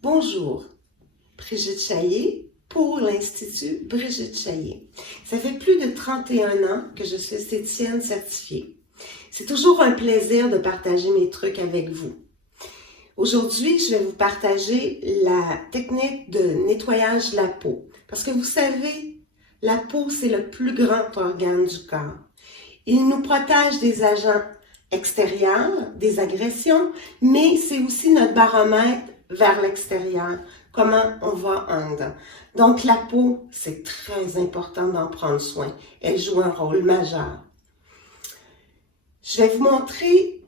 Bonjour, Brigitte Chaillé pour l'Institut Brigitte Chaillé. Ça fait plus de 31 ans que je suis esthéticienne certifiée. C'est toujours un plaisir de partager mes trucs avec vous. Aujourd'hui, je vais vous partager la technique de nettoyage de la peau. Parce que vous savez, la peau, c'est le plus grand organe du corps. Il nous protège des agents extérieurs, des agressions, mais c'est aussi notre baromètre vers l'extérieur, comment on va en dedans. Donc la peau, c'est très important d'en prendre soin. Elle joue un rôle majeur. Je vais vous montrer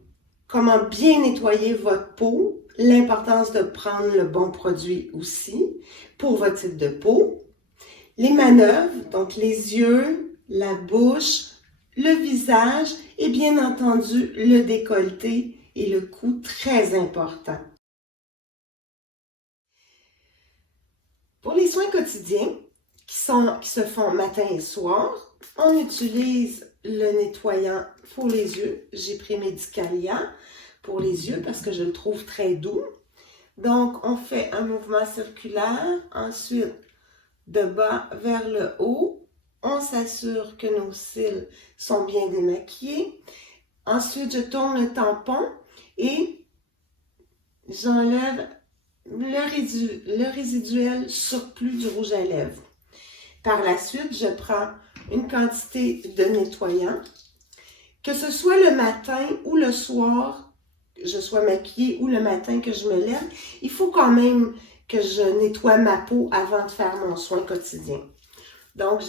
comment bien nettoyer votre peau, l'importance de prendre le bon produit aussi pour votre type de peau, les manœuvres, donc les yeux, la bouche, le visage et bien entendu le décolleté et le cou, très important. Pour les soins quotidiens qui se font matin et soir, on utilise le nettoyant pour les yeux. J'ai pris Medicalia pour les yeux parce que je le trouve très doux. Donc, on fait un mouvement circulaire, ensuite de bas vers le haut. On s'assure que nos cils sont bien démaquillés. Ensuite, je tourne le tampon et j'enlève le résiduel surplus du rouge à lèvres. Par la suite, je prends une quantité de nettoyant. Que ce soit le matin ou le soir, que je sois maquillée ou le matin que je me lève, il faut quand même que je nettoie ma peau avant de faire mon soin quotidien. Donc,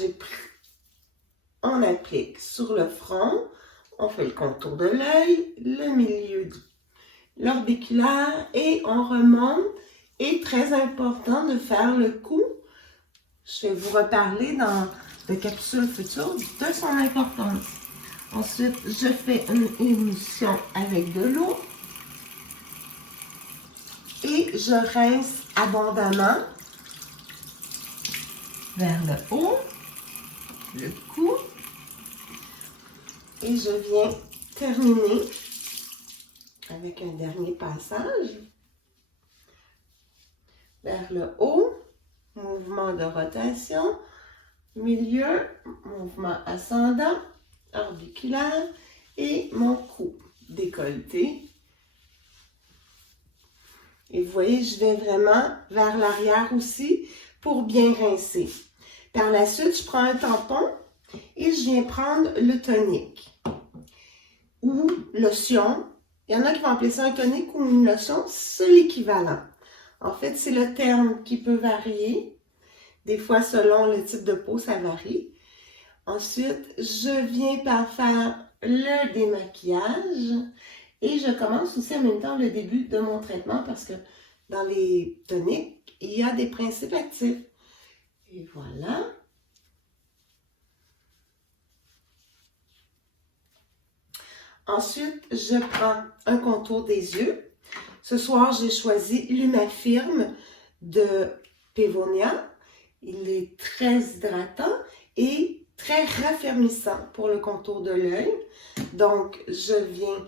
on applique sur le front, on fait le contour de l'œil, le milieu de l'orbiculaire et on remonte. Et très important de faire le cou. Je vais vous reparler dans de capsules futures de son importance. Ensuite, je fais une émulsion avec de l'eau et je rince abondamment vers le haut, le cou et je viens terminer avec un dernier passage vers le haut, mouvement de rotation, milieu, mouvement ascendant, orbiculaire et mon cou décolleté. Et vous voyez, je vais vraiment vers l'arrière aussi pour bien rincer. Par la suite, je prends un tampon et je viens prendre le tonique ou lotion. Il y en a qui vont appeler ça un tonique ou une lotion, c'est l'équivalent. En fait, c'est le terme qui peut varier. Des fois, selon le type de peau, ça varie. Ensuite, je viens par faire le démaquillage et je commence aussi en même temps le début de mon traitement parce que dans les toniques, il y a des principes actifs. Et voilà. Ensuite, je prends un contour des yeux. Ce soir, j'ai choisi l'Humafirme de Pevonia. Il est très hydratant et très raffermissant pour le contour de l'œil. Donc, je viens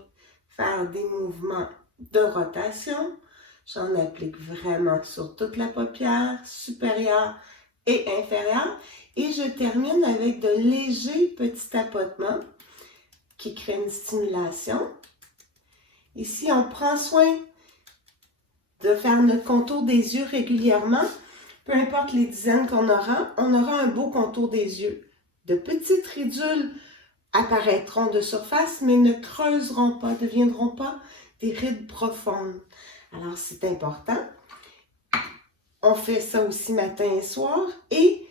faire des mouvements de rotation. J'en applique vraiment sur toute la paupière, supérieure et inférieure. Et je termine avec de légers petits tapotements qui créent une stimulation. Ici, on prend soin de faire notre contour des yeux régulièrement. Peu importe les dizaines qu'on aura, on aura un beau contour des yeux. De petites ridules apparaîtront de surface, mais ne creuseront pas, ne deviendront pas des rides profondes. Alors, c'est important. On fait ça aussi matin et soir. Et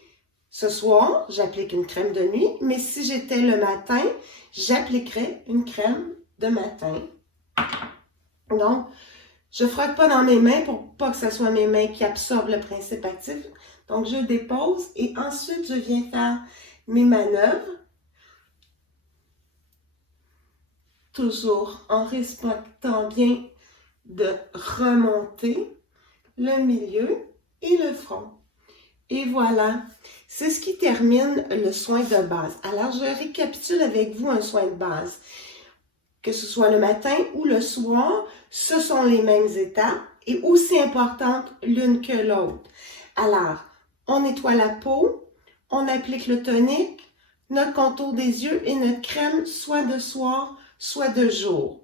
ce soir, j'applique une crème de nuit, mais si j'étais le matin, j'appliquerais une crème de matin. Donc, je ne frotte pas dans mes mains pour pas que ce soit mes mains qui absorbent le principe actif. Donc, je dépose et ensuite, je viens faire mes manœuvres. Toujours en respectant bien de remonter le milieu et le front. Et voilà, c'est ce qui termine le soin de base. Alors, je récapitule avec vous un soin de base. Que ce soit le matin ou le soir, ce sont les mêmes étapes est aussi importante l'une que l'autre. Alors, on nettoie la peau, on applique le tonique, notre contour des yeux et notre crème soit de soir, soit de jour.